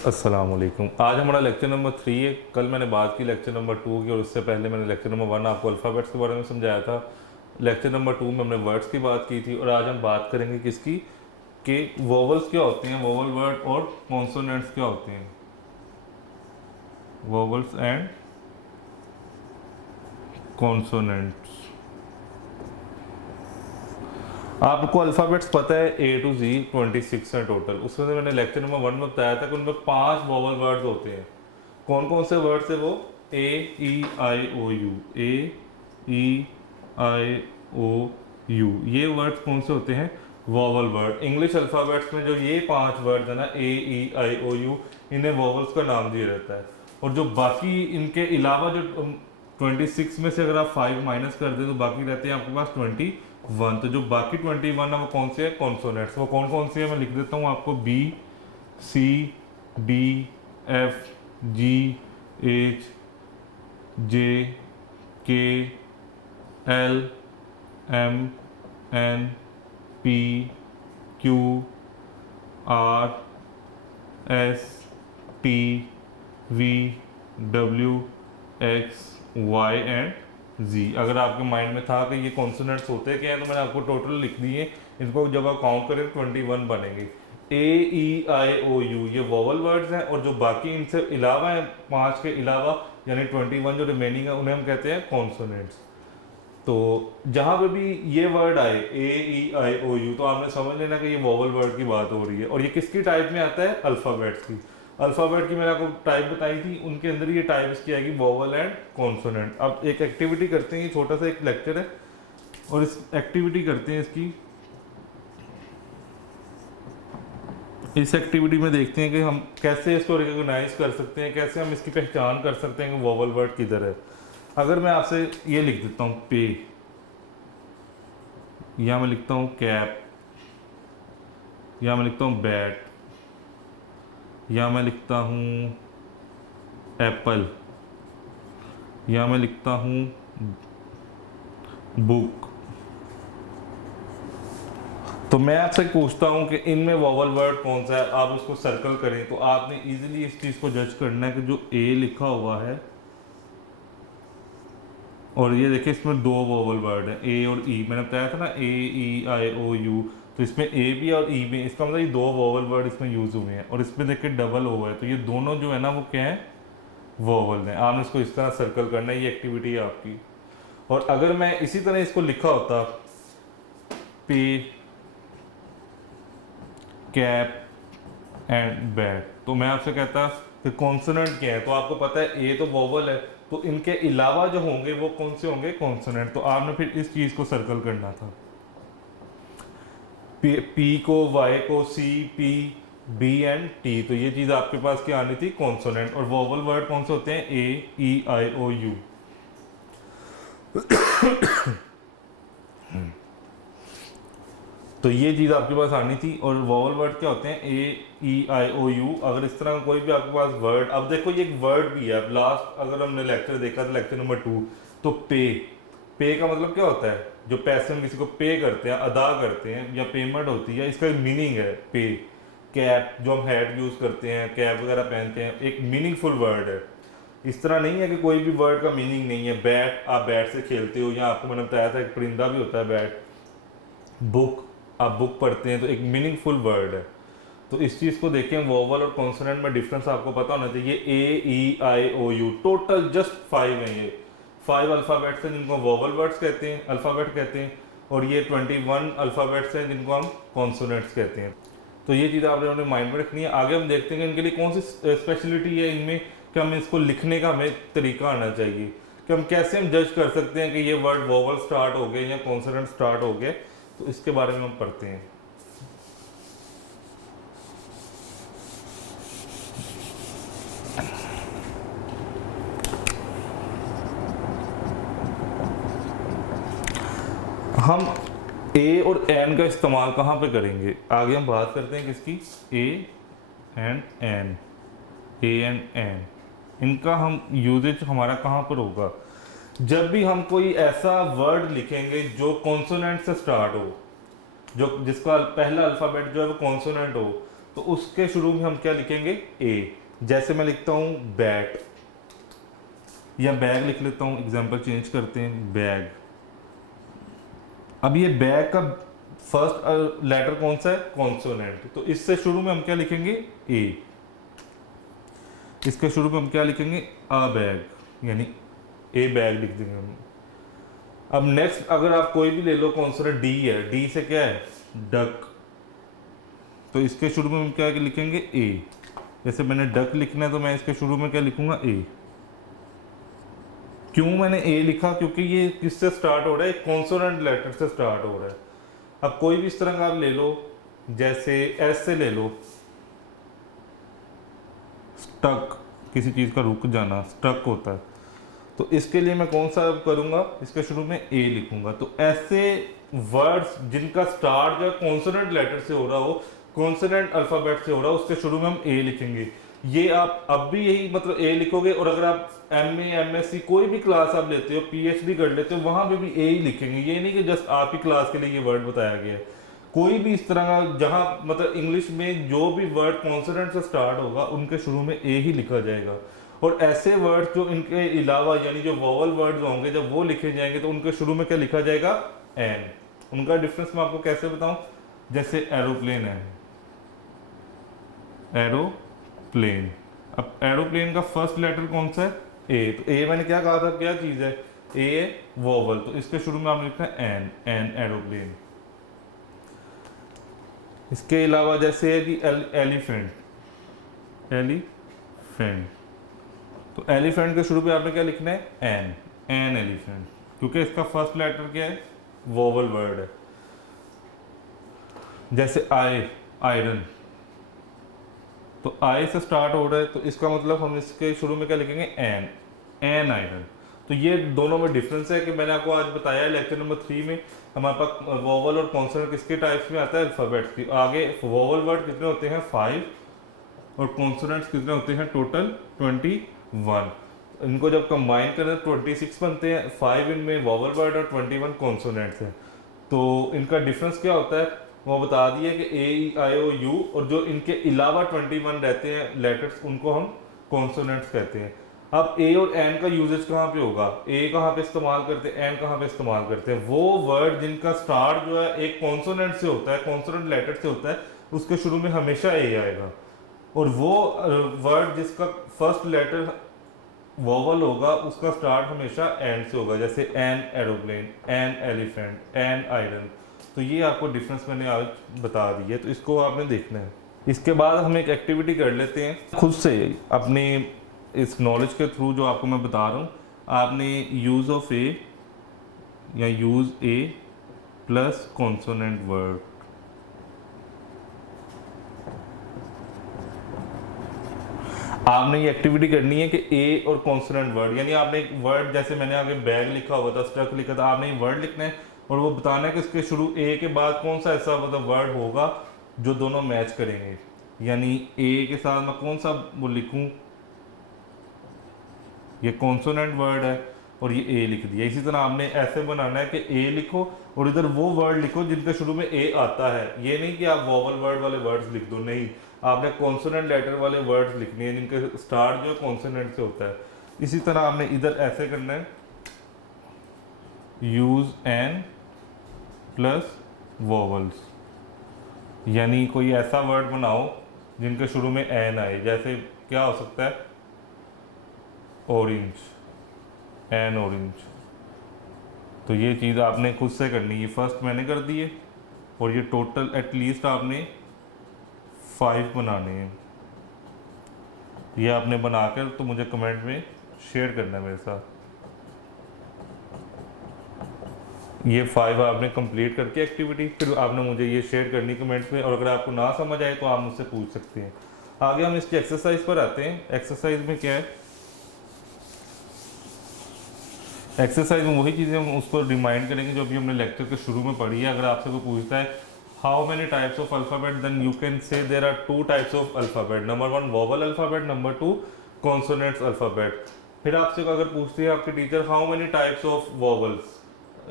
अस्सलाम वालेकुम। आज हमारा लेक्चर नंबर 3 है। कल मैंने बात की लेक्चर नंबर 2 की और उससे पहले मैंने लेक्चर नंबर 1 आपको अल्फ़ाबेट्स के बारे में समझाया था। लेक्चर नंबर 2 में हमने वर्ड्स की बात की थी और आज हम बात करेंगे किसकी कि वोवल्स क्या होते हैं, वोवल वर्ड और कॉन्सोनेंट्स क्या होते हैं, वोवल्स एंड कॉन्सोनेंट्स। आपको अल्फ़ाबेट्स पता है A to Z 26 है टोटल। उसमें से मैंने लेक्चर नंबर 1 में बताया था कि उनमें 5 वोवल वर्ड्स होते हैं। कौन कौन से वर्ड्स है वो? A E I O U, A E I O U, ये वर्ड्स कौन से होते हैं? Vowel word. इंग्लिश अल्फ़ाबेट्स में जो ये 5 वर्ड्स है ना A E I O U, इन्हें वोवल्स का नाम दिया रहता है। और जो बाकी इनके अलावा जो 26 में से अगर आप 5 माइनस कर दें तो बाकी रहते हैं आपके पास 21। तो जो बाकी 21 है वो कौन से है? कॉन्सोनेंट्स। वो कौन कौन से है मैं लिख देता हूँ आपको। B C D F G H J K L M N P Q R S T V W X Y and Z। अगर आपके माइंड में था कि ये कॉन्सोनेंट्स होते क्या है तो मैंने आपको टोटल लिख दिए। इनको जब आप काउंट करें 21 बनेंगे। A E I O U ये वोवल वर्ड्स हैं और जो बाकी इनसे अलावा हैं 5 के अलावा यानी 21 जो रिमेनिंग है उन्हें हम कहते हैं कॉन्सोनेंट्स। तो जहाँ पे भी ये वर्ड आए A E I O U तो आपने समझ लेना कि ये वोवल वर्ड की बात हो रही है। और ये किसकी टाइप में आता है? अल्फ़ाबेट्स की। अल्फ़ाबेट की मैंने आपको टाइप बताई थी, उनके अंदर ये टाइप इसकी आएगी वोवल एंड कॉन्सोनेंट। अब एक एक्टिविटी करते हैं, ये छोटा सा एक लेक्चर है और इस एक्टिविटी करते हैं इसकी। इस एक्टिविटी में देखते हैं कि हम कैसे इसको रिकॉग्नाइज कर सकते हैं, कैसे हम इसकी पहचान कर सकते हैं कि वोवल वर्ड किधर है। अगर मैं आपसे ये लिख देता हूँ पे, या मैं लिखता हूँ कैप, या मैं लिखता हूँ बैट, या मैं लिखता हूँ एप्पल, या मैं लिखता हूँ बुक, तो मैं आपसे पूछता हूँ कि इनमें वोवल वर्ड कौन सा है। आप उसको सर्कल करें तो आपने इजीली इस चीज़ को जज करना है कि जो ए लिखा हुआ है और ये देखिए इसमें 2 वोवल वर्ड है ए और ई। मैंने बताया था ना A E I O U, तो इसमें ए भी और ई भी, इसका मतलब ये 2 वोवल वर्ड इसमें यूज हुए हैं। और इसमें देखिए डबल ओ है, तो ये दोनों जो है ना वो क्या है? वोवल हैं। आपने इसको इस तरह सर्कल करना है, ये एक्टिविटी है आपकी। और अगर मैं इसी तरह इसको लिखा होता पे कैप एंड बैट, तो मैं आपसे कहता कि कॉन्सोनेंट क्या है। तो आपको पता है ए तो वोवल है, तो इनके अलावा जो होंगे वो कौन से होंगे? कॉन्सोनेंट। तो आपने फिर इस चीज को सर्कल करना था। पी को, वाई को, C P B and T, तो ये चीज आपके पास क्या आनी थी? कॉन्सोनेंट। और वोवल वर्ड कौन से होते हैं? ए ई आई ओ यू। तो ये चीज़ आपके पास आनी थी। और वोवल वर्ड क्या होते हैं? ए ई आई ओ यू। अगर इस तरह का कोई भी आपके पास वर्ड, अब देखो ये एक वर्ड भी है। अब लास्ट अगर हमने लेक्चर देखा था, लेक्चर नंबर 2, तो पे, पे का मतलब क्या होता है? जो पैसे हम किसी को पे करते हैं, अदा करते हैं या पेमेंट होती है, इसका मीनिंग है पे। कैप, जो हम हैट यूज़ करते हैं, कैप वगैरह पहनते हैं, एक मीनिंगफुल वर्ड है। इस तरह नहीं है कि कोई भी वर्ड का मीनिंग नहीं है। बैट, आप बैट से खेलते हो, या आपको मैंने बताया था एक परिंदा भी होता है बैट। बुक, आप बुक पढ़ते हैं, तो एक मीनिंगफुल वर्ड है। तो इस चीज़ को देखें, वोवल और कॉन्सोनेंट में डिफरेंस आपको पता होना चाहिए। ए E I O you total just 5 हैं। ये 5 अल्फ़ाबेट्स हैं जिनको वोवल वर्ड्स कहते हैं, अल्फ़ाबेट कहते हैं। और ये 21 अल्फ़ाबेट्स हैं जिनको हम कॉन्सोनेंट्स कहते हैं। तो ये चीज़ आपने अपने माइंड में रखनी है। आगे हम देखते हैं कि इनके लिए कौन सी स्पेशलिटी है इनमें, कि हमें इसको लिखने का हमें तरीका आना चाहिए कि हम कैसे हम जज कर सकते हैं कि ये वर्ड वोवल स्टार्ट हो गए या कॉन्सोनेंट स्टार्ट हो गए। तो इसके बारे में हम पढ़ते हैं। हम ए और एन का इस्तेमाल कहाँ पे करेंगे? आगे हम बात करते हैं किसकी? A and an, a and an, इनका हम यूजेज हमारा कहाँ पर होगा? जब भी हम कोई ऐसा वर्ड लिखेंगे जो कॉन्सोनेंट से स्टार्ट हो, जो जिसका पहला अल्फ़ाबेट जो है वो कॉन्सोनेंट हो, तो उसके शुरू में हम क्या लिखेंगे, ए। जैसे मैं लिखता हूं बैट या बैग लिख लेता हूं, एग्जांपल चेंज करते हैं, बैग। अब ये बैग का फर्स्ट लेटर कौन सा है, कॉन्सोनेंट, तो इससे शुरू में हम क्या लिखेंगे, ए। इसके शुरू में हम क्या लिखेंगे, अ बैग, यानी ए बैग लिख देंगे हम। अब नेक्स्ट अगर आप कोई भी ले लो, कॉन्सोनेंट डी है, डी से क्या है, डक, तो इसके शुरू में हम क्या लिखेंगे, ए। जैसे मैंने डक लिखना है तो मैं इसके शुरू में क्या लिखूंगा, ए। क्यों मैंने ए लिखा, क्योंकि ये किससे स्टार्ट हो रहा है, कॉन्सोनेंट लेटर से स्टार्ट हो रहा है। अब कोई भी इस तरह का आप ले लो, जैसे एस से ले लो, स्टक, किसी चीज का रुक जाना, स्टक होता है, तो इसके लिए मैं कौन सा करूंगा, इसके शुरू में ए लिखूंगा। तो ऐसे वर्ड्स जिनका स्टार्ट जो है कॉन्सोनेंट लेटर से हो रहा हो, कॉन्सोनेंट अल्फाबेट से हो रहा हो, उसके शुरू में हम ए लिखेंगे। ये आप अब भी यही मतलब ए लिखोगे, और अगर आप एमए एमएससी कोई भी क्लास आप लेते हो, पीएचडी कर लेते हो, वहां पे भी ए ही लिखेंगे। ये नहीं कि जस्ट आप ही क्लास के लिए ये वर्ड बताया गया है। कोई भी इस तरह का जहां मतलब इंग्लिश में जो भी वर्ड कॉन्सोनेंट से स्टार्ट होगा उनके शुरू में ए ही लिखा जाएगा। और ऐसे वर्ड जो इनके अलावा यानी जो वोवल वर्ड्स होंगे, जब वो लिखे जाएंगे तो उनके शुरू में क्या लिखा जाएगा, एन। उनका डिफरेंस मैं आपको कैसे बताऊं, जैसे एरोप्लेन है, एरोप्लेन। अब एरोप्लेन का फर्स्ट लेटर कौन सा है, ए। तो ए मैंने क्या कहा था, क्या चीज है, ए वोवल, तो इसके शुरू में आपने लिखना है एन, एन एरोप्लेन। इसके अलावा जैसे है कि एलिफेंट, एलिफेंट, तो एलिफेंट के शुरू पे आपने क्या लिखना है, एन, एन एलिफेंट, क्योंकि इसका फर्स्ट लेटर क्या है, वोवल वर्ड है। जैसे आई, आयरन, तो आई से स्टार्ट हो रहा है, तो इसका मतलब हम इसके शुरू में क्या लिखेंगे, एन, एन आयरन। तो ये दोनों में डिफरेंस है कि मैंने आपको आज बताया लेक्चर नंबर 3 में हमारे पास वोवल और कॉन्सोनेंट किसके टाइप्स में आता है, अल्फाबेट्स की। आगे वोवल वर्ड कितने होते हैं, 5, और कॉन्सोनेंट्स कितने होते हैं, टोटल 21। इनको जब कंबाइन करें तो 26 बनते हैं, 5 इनमें वोवल वर्ड और 21 कॉन्सोनेंट्स हैं। तो इनका डिफरेंस क्या होता है वो बता दिए कि ए ई आई ओ यू, और जो इनके अलावा 21 रहते हैं लेटर्स उनको हम कॉन्सोनेंट्स कहते हैं। अब ए और एन का यूजेज कहाँ पे होगा, ए कहाँ पे इस्तेमाल करते हैं, एन कहाँ पे इस्तेमाल करते हैं, वो वर्ड जिनका स्टार्ट जो है एक कॉन्सोनेंट से होता है, कॉन्सोनेंट लेटर से होता है, उसके शुरू में हमेशा ए आएगा। और वो वर्ड जिसका फर्स्ट लेटर वोवल होगा उसका स्टार्ट हमेशा एन से होगा, जैसे an aeroplane, an elephant, an iron. तो ये आपको डिफरेंस मैंने आज बता दी है, तो इसको आपने देखना है। इसके बाद हम एक एक्टिविटी कर लेते हैं खुद से, अपने इस नॉलेज के थ्रू जो आपको मैं बता रहा हूँ, आपने यूज ऑफ ए या यूज ए प्लस कॉन्सोनेंट वर्ड, आपने ये एक्टिविटी करनी है कि ए और कॉन्सोनेंट वर्ड, यानी आपने एक वर्ड, जैसे मैंने आगे बैग लिखा हुआ था, स्ट्रक लिखा था, आपने वर्ड लिखना है और वो बताना है कि इसके शुरू ए के बाद कौन सा ऐसा मतलब वर्ड होगा जो दोनों मैच करेंगे। यानी ए के साथ मैं कौन सा वो लिखूं, ये कॉन्सोनेंट वर्ड है और ये ए लिख दिया। इसी तरह आपने ऐसे बनाना है कि ए लिखो और इधर वो वर्ड लिखो जिनके शुरू में ए आता है। ये नहीं कि आप वोवल वर्ड वाले वर्ड्स लिख दो, नहीं, आपने कॉन्सोनेंट लेटर वाले वर्ड्स लिखने हैं जिनके स्टार्ट जो कॉन्सोनेंट से होता है। इसी तरह आपने इधर ऐसे करना है, यूज एन प्लस वोवल्स, यानी कोई ऐसा वर्ड बनाओ जिनके शुरू में एन आए। जैसे क्या हो सकता है, ऑरेंज, एन ऑरेंज। तो ये चीज़ आपने खुद से करनी है। फर्स्ट मैंने कर दी है और ये टोटल एटलीस्ट आपने 5 बनाने हैं। ये आपने बनाकर तो मुझे कमेंट में शेयर करना है मेरे साथ। ये 5 आपने कंप्लीट करके एक्टिविटी फिर आपने मुझे ये शेयर करनी कमेंट्स में, और अगर आपको ना समझ आए तो आप मुझसे पूछ सकते हैं। आगे हम इसकी एक्सरसाइज पर आते हैं। एक्सरसाइज में क्या है, एक्सरसाइज में वही चीज़ें हम उसको रिमाइंड करेंगे जो अभी हमने लेक्चर के शुरू में पढ़ी है। अगर आपसे कोई पूछता है how many types of alphabet, then you can say there are 2 types of alphabet, number 1 vowel alphabet, number 2 consonants alphabet. फिर आपसे अगर पूछती है आपके teacher how many types of vowels,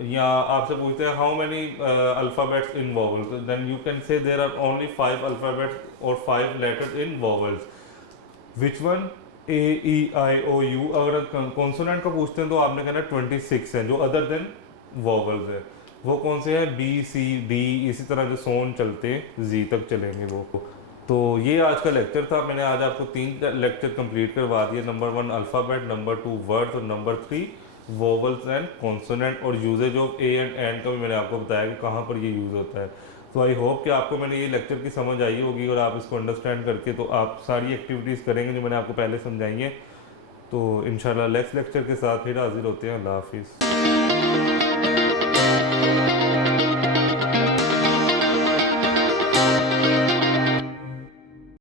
या आपसे पूछते हैं how many alphabets in vowels, then you can say there are only 5 alphabets और 5 letters in vowels. Which one? A E I O U. अगर कॉन्सोनेंट का पूछते हैं तो आपने कहना 26 है जो अदर देन वॉवल्स है। वो कौन से हैं? बी सी डी, इसी तरह जो सोन चलते जी तक चलेंगे वो। तो ये आज का लेक्चर था। मैंने आज आपको 3 लेक्चर कंप्लीट करवा दिए। नंबर 1 अल्फ़ाबेट, नंबर 2 वर्ड्स और नंबर 3 वोवल्स एंड कॉन्सोनेंट, और usages of a and an का भी मैंने आपको बताया कि कहाँ पर ये यूज़ होता है। तो आई होप कि आपको मैंने ये लेक्चर की समझ आई होगी और आप इसको अंडरस्टैंड करके तो आप सारी एक्टिविटीज़ करेंगे जो मैंने आपको पहले समझाई हैं। तो इंशाल्लाह नेक्स्ट लेक्चर के साथ फिर हाजिर होते हैं। अल्लाह हाफिज़।